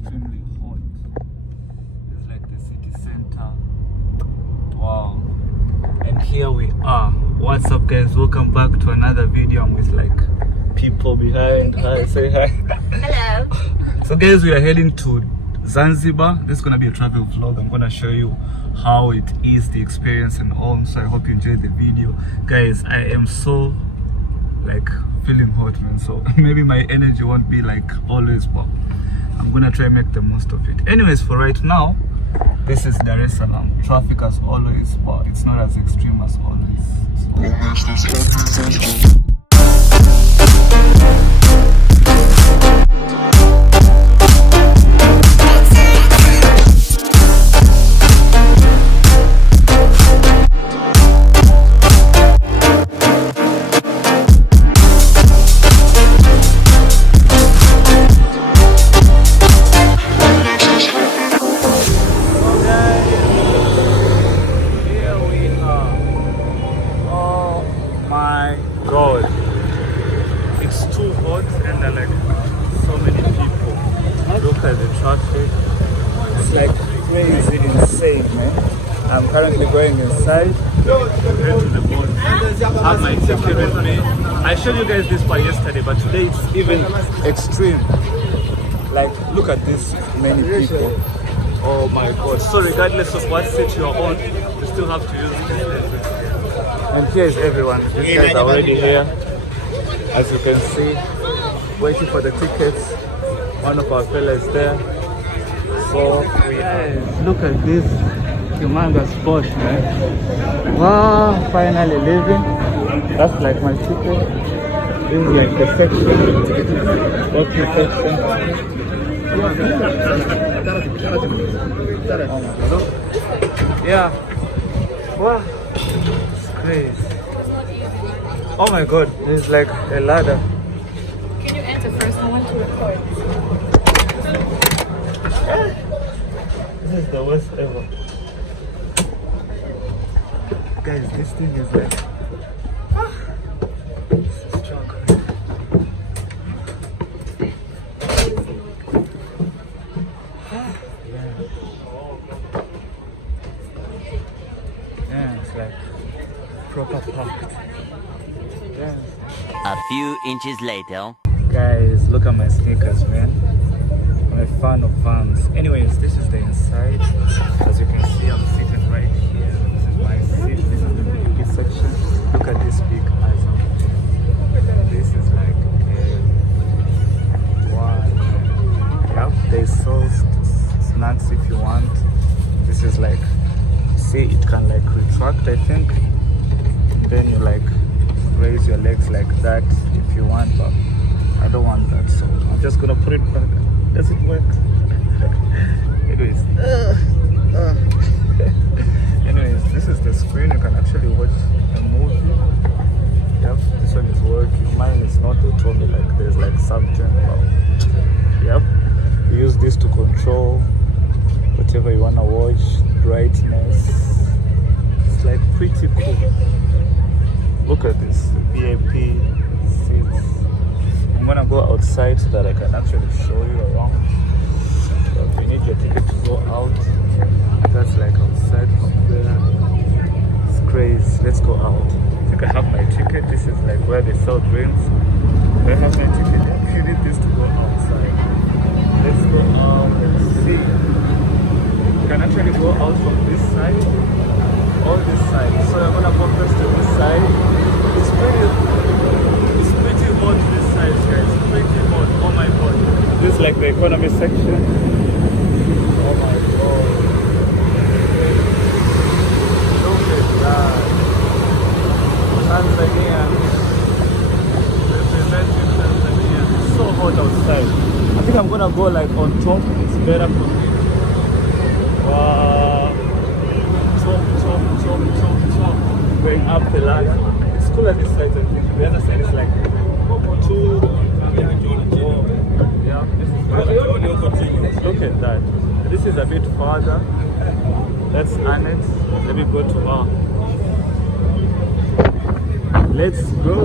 extremely hot. It's like the city center. Wow. And here we are. What's up, guys? Welcome back to another video. I'm with like people behind. Hi, say hi. Hello. So guys, we are heading to Zanzibar. This is gonna be a travel vlog. I'm gonna show you how it is, the experience and all. So I hope you enjoyed the video. Guys, I am so like feeling hot, man. So maybe my energy won't be like always, but I'm gonna try and make the most of it. Anyways, for right now, this is Salaam. Traffic as always, but it's not as extreme as always. God, it's too hot and there are like so many people. Look at the traffic. It's like crazy, insane, man. I'm currently going inside. Head to the boat. I have my ticket with me. I showed you guys this part yesterday, but today it's even extreme. Like, look at this many people. Oh my God. So regardless of what seat you're on, you still have to use this. And here is everyone. These guys are already here. As you can see, waiting for the tickets. One of our fellas there. So guys, look at this humongous Porsche, man. Wow, finally leaving. That's like my ticket. This is like the section. Walking section. Yeah. Wow. Crazy. Oh my God, there's like a ladder. Can you enter first? I want to record. This is the worst ever. Guys, this thing is like this is strong. Yeah, it's like proper parked. Yeah. A few inches later. Guys, look at my sneakers, man. I'm a fan of Vans. Anyways, this is the inside. As you can see, I'm sitting right here. This is my seat. This is the VIP section. Look at this big eyes. This is like wow. Yeah, there's so snacks if you want. This is like, see, it can like retract, I think. Then you like raise your legs like that if you want, but I don't want that, so I'm just gonna put it back. Does it work? Anyways, anyways, this is the screen. You can actually watch a movie. Yep, this one is working. Mine is not. They told me like there's like something, but yep, you use this to control whatever you wanna watch, brightness. It's like pretty cool. Look at this, VIP seats. I'm gonna go outside so that I can actually show you around. So if you need your ticket to go out, that's like outside from there. It's crazy. Let's go out. I think I have my ticket. This is like where they sell drinks. Do I have my ticket? You need this to go outside. Let's go out and see. You can actually go out from this side or this side. So I'm gonna go first to this side. It's pretty hot this side, guys. Pretty hot. Oh my God. This is like the economy section. Oh my God. Look at that. Tanzania. Representing Tanzania. It's so hot outside. I think I'm gonna go like on top. It's better for me. Wow. Top. Going up the ladder. It's cool at this side, I think. The other side is like two. Yeah. Look at that. This is a bit farther. That's Annex. Let me go to her. Let's go.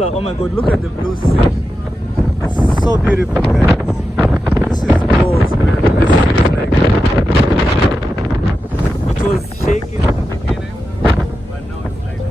cooler. Oh my god, look at the blue sea. It's so beautiful, guys. This is gold, man. This is like, it was shaking at the beginning, but now it's like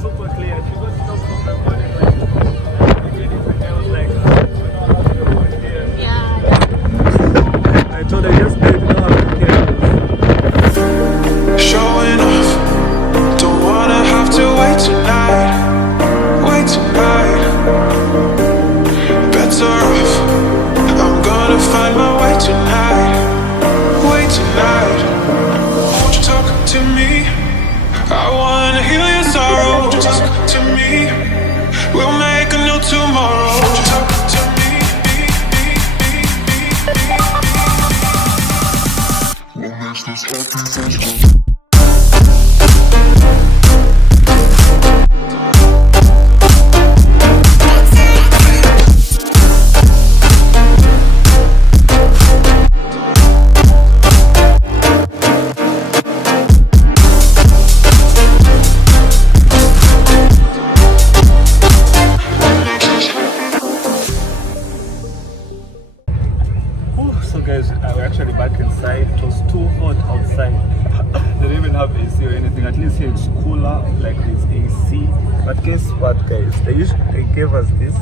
super clear. She got stuff from my body, like at the beginning, and I was like, here. Yeah. I told her yesterday, you don't have to care. Showing off, don't wanna have to wait tonight. Wait tonight. Better off, I'm gonna find my way tonight. Wait tonight. Won't you talk to me? I wanna heal your sorrow. Won't you talk to me? We'll make a new tomorrow. Won't you talk to me? What makes this happen? So guys, we're actually back inside. It was too hot outside. They didn't even have AC or anything. At least here it's cooler, like there's AC. But guess what, guys? They gave us this.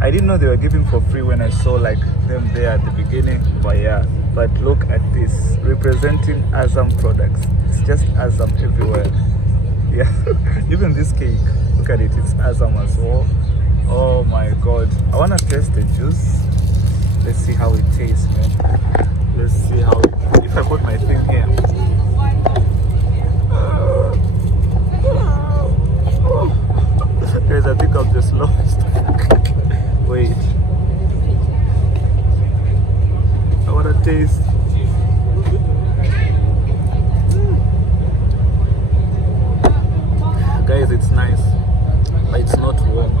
I didn't know they were giving for free when I saw like them there at the beginning. But yeah, but look at this, representing Assam products. It's just Assam everywhere. Yeah, even this cake, look at it, it's Assam as well. Oh my god, I want to taste the juice. Let's see how it tastes, man. Let's see how it, if I put my thing here. Guys, I think I'm just lost. Wait. I wanna taste. Guys, it's nice, but it's not warm.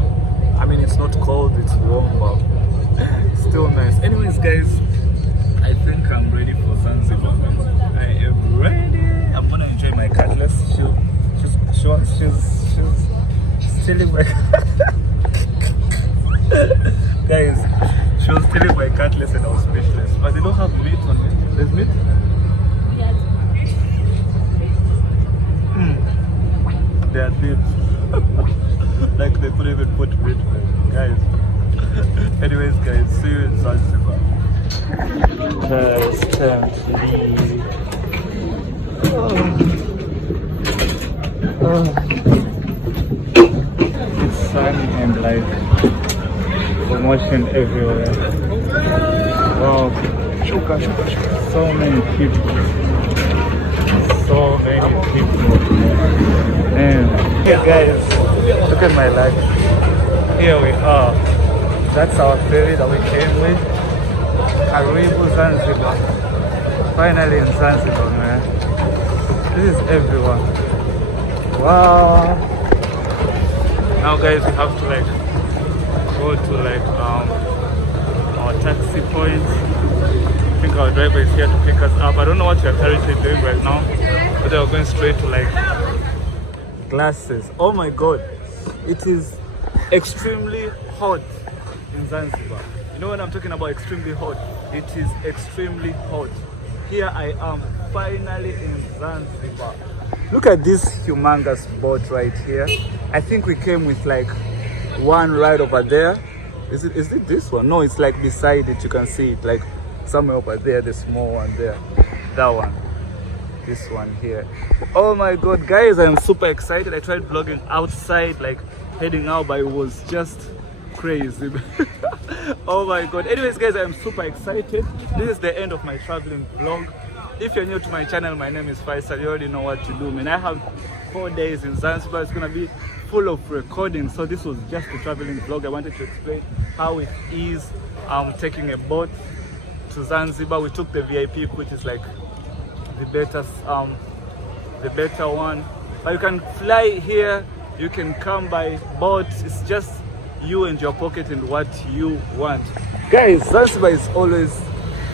I mean, it's not cold, it's warm, but still nice. Anyways, guys, I think I'm ready for Zanzibar. I am ready. I'm gonna enjoy my cutlass. She's stealing my guys. She was stealing my cutlass and I was speechless. But they don't have meat on it. There's meat. They are meat. Like they couldn't even put meat, guys. Anyways, guys, see you in Zanzibar. Guys, it's sunny and like commotion everywhere. Wow, so many people. So many people. And hey guys, look at my life. Here we are. That's our ferry that we came with. Karibu Zanzibar. Finally in Zanzibar, man. This is everyone. Wow. Now guys, we have to like go to like our taxi point. I think our driver is here to pick us up. I don't know what we are currently doing right now, but they are going straight to like glasses. Oh my god, it is extremely hot in Zanzibar. You know when I'm talking about extremely hot, it is extremely hot. Here I am, finally in Zanzibar. Look at this humongous boat right here. I think we came with like one right over there. Is it this one? No, it's like beside it. You can see it like somewhere over there, the small one there. That one. This one here. Oh my god, guys, I'm super excited. I tried vlogging outside, like heading out, but it was just crazy. Oh my god. Anyways, guys, I'm super excited. This is the end of my traveling vlog. If you're new to my channel, my name is Faisal. You already know what to do, man. I have 4 days in Zanzibar. It's gonna be full of recording, so this was just a traveling vlog. I wanted to explain how it is taking a boat to Zanzibar. We took the VIP, which is like the better one, but you can fly here, you can come by boat. It's just you and your pocket and what you want. Guys, Zanzibar is always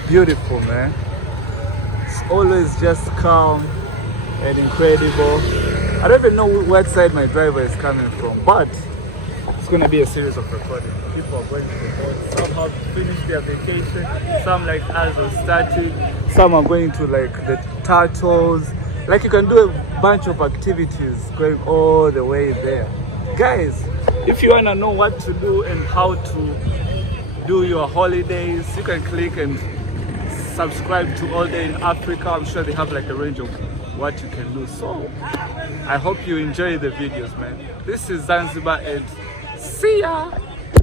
beautiful, man. It's always just calm and incredible. I don't even know what side my driver is coming from, but gonna be a series of recording. People are going to the boat. Some have finished their vacation. Some like us are starting. Some are going to like the turtles. Like you can do a bunch of activities going all the way there. Guys, if you wanna know what to do and how to do your holidays, you can click and subscribe to All Day in Africa. I'm sure they have like a range of what you can do. So I hope you enjoy the videos, man. This is Zanzibar and see ya.